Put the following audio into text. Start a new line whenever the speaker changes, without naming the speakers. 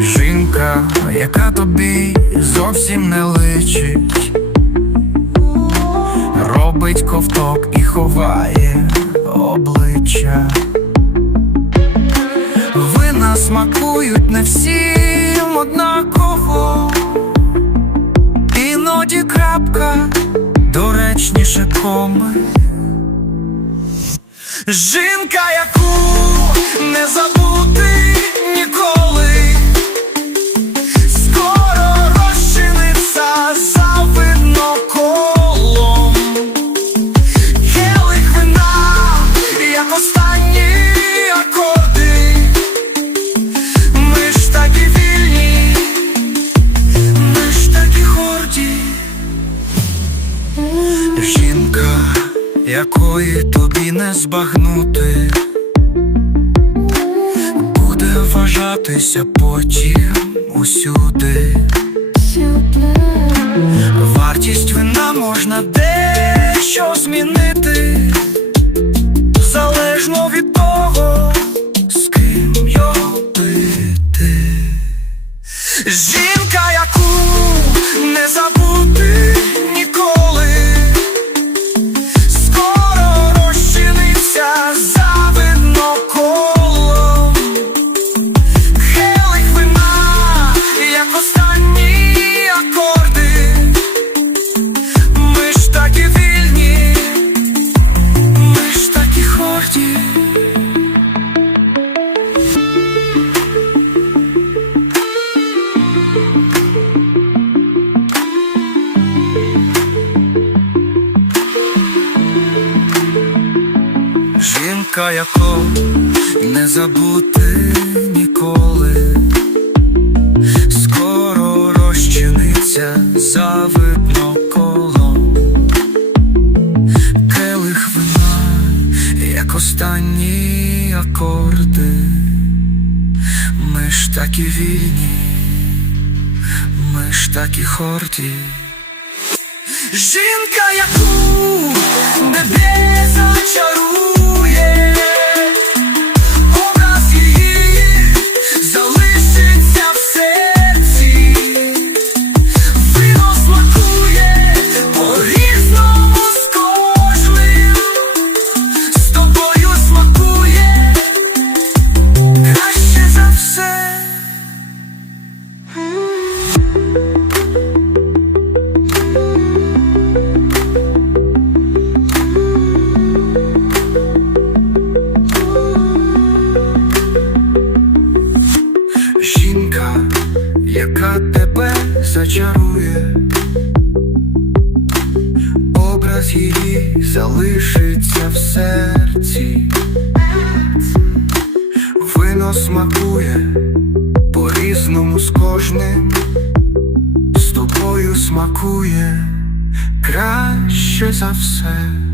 Жінка, яка тобі зовсім не личить, робить ковток і ховає обличчя. Вина смакують не всім однаково, іноді крапка доречніше коми. Жінка, яку не забути якої тобі не збагнути, буде вважатися потім усюди. Вартість вина можна дещо змінити, залежно від Яку не забути ніколи, скоро розчиниться за видно колом. Келих вина, як останні акорди. Ми ж такі вільні, ми ж такі хорді. Жінка, яку небе зачарує, образ яка тебе зачарує, образ її залишиться в серці, вино смакує по-різному з кожним, з тобою смакує краще за все.